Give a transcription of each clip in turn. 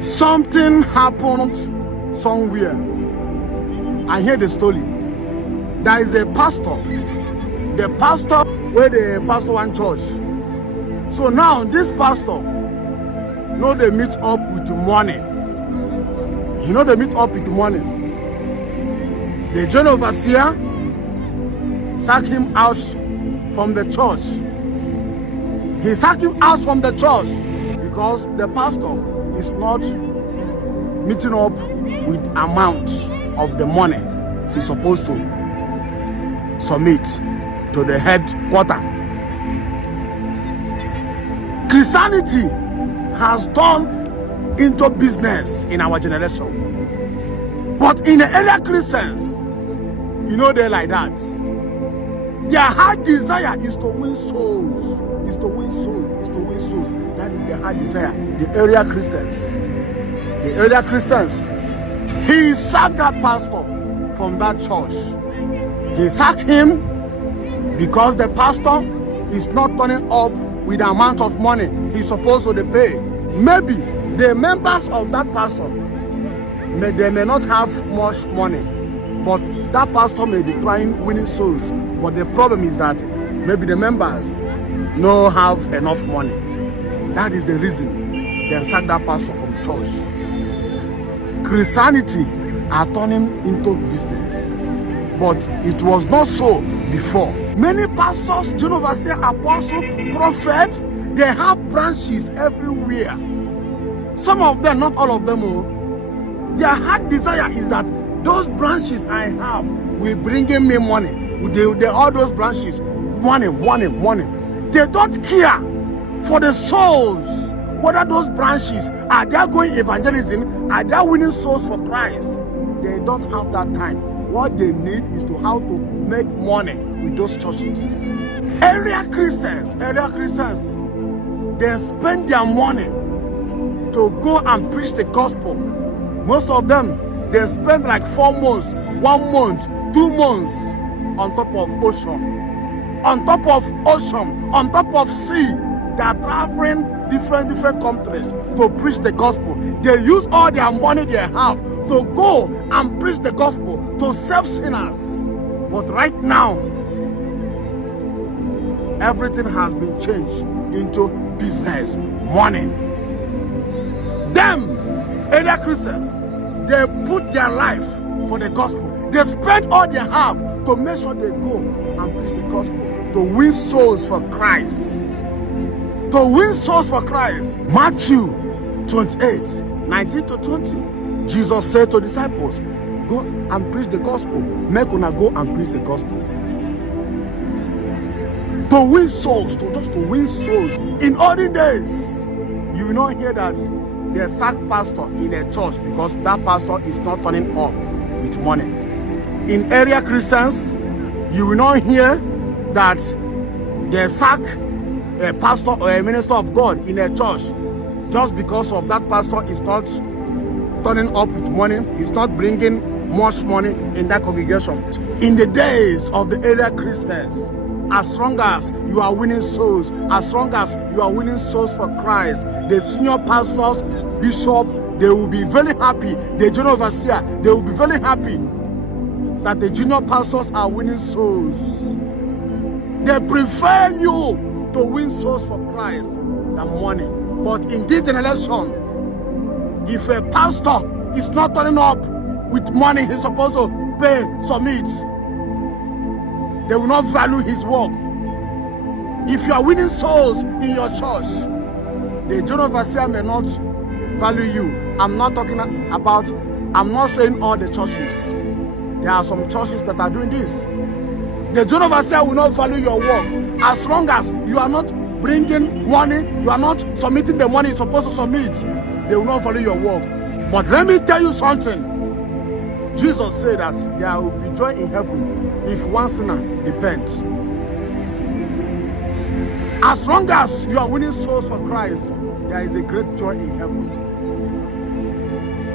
Something happened somewhere. I hear the story. There is a pastor. The pastor where the pastor one church. So now this pastor know they meet up with money. You know they meet up with money. The general overseer sack him out from the church. He sacked him out from the church because the pastor is not meeting up with amount of the money he's supposed to submit to the headquarters. Christianity has turned into business in our generation. But in the earlier Christians, you know they're like that. Their heart desire is to win souls. Is to win souls. Is to win souls. That is their heart desire. The earlier Christians. The earlier Christians. He sacked that pastor from that church. He sacked him because the pastor is not turning up with the amount of money he's supposed to pay. Maybe the members of that pastor, they may not have much money, but that pastor may be trying winning souls. But the problem is that maybe the members don't have enough money. That is the reason they sacked that pastor from church. Christianity are turning into business, but it was not so before. Many pastors, general overseer, apostle, prophet, they have branches everywhere. Some of them, not all of them, their heart desire is that those branches I have will bring in me money. All those branches, money. They don't care for the souls. Whether those branches are they going evangelism, are they winning souls for Christ? They don't have that time. What they need is to how to make money with those churches. Earlier Christians, they spend their money to go and preach the gospel. Most of them, they spend like 4 months, 1 month, 2 months on top of ocean. On top of sea. They are traveling different countries to preach the gospel. They use all their money they have to go and preach the gospel to save sinners. But right now, everything has been changed into business, money. Them, earlier Christians, they put their life for the gospel. They spend all they have to make sure they go and preach the gospel, to win souls for Christ. To win souls for Christ. Matthew 28, 19 to 20. Jesus said to disciples, go and preach the gospel. Make una go and preach the gospel. To win souls, just to win souls. In olden days, you will not hear that they sack pastor in a church because that pastor is not turning up with money. In area Christians, you will not hear that they sack a pastor or a minister of God in a church just because of that pastor is not turning up with money, is not bringing much money in that congregation. In the days of the earlier Christians, as long as you are winning souls, as long as you are winning souls for Christ, the senior pastors, bishop, they will be very happy. The general overseer, they will be very happy that the junior pastors are winning souls. They prefer you to win souls for Christ than money. But in this generation, if a pastor is not turning up with money he's supposed to pay, submit, they will not value his work. If you are winning souls in your church, the general overseer may not value you. I'm not saying all the churches. There are some churches that are doing this. The general overseer will not value your work. As long as you are not bringing money, you are not submitting the money you're supposed to submit, they will not value your work. But let me tell you something. Jesus said that there will be joy in heaven if one sinner repents. As long as you are winning souls for Christ, there is a great joy in heaven.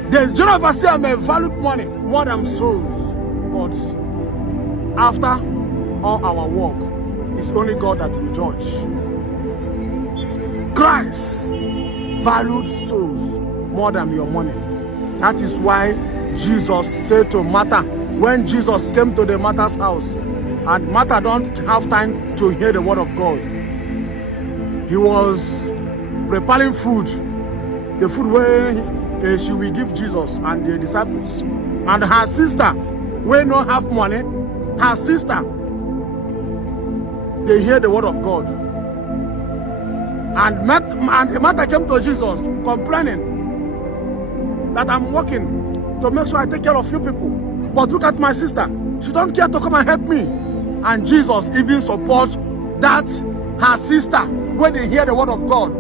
The general overseer may value money more than souls, but after all our work, it's only God that will judge. Christ valued souls more more than your money. That is why Jesus said to Martha, when Jesus came to the Martha's house, and Martha don't have time to hear the word of God, he was preparing food, the food where she will give Jesus and the disciples. And her sister, will not have money, her sister, they hear the word of God. And Martha came to Jesus complaining that I'm working to make sure I take care of you people. But look at my sister. She don't care to come and help me. And Jesus even supports that her sister when they hear the word of God.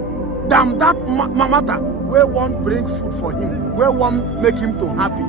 Damn that Martha, where one bring food for him, where one make him to happy.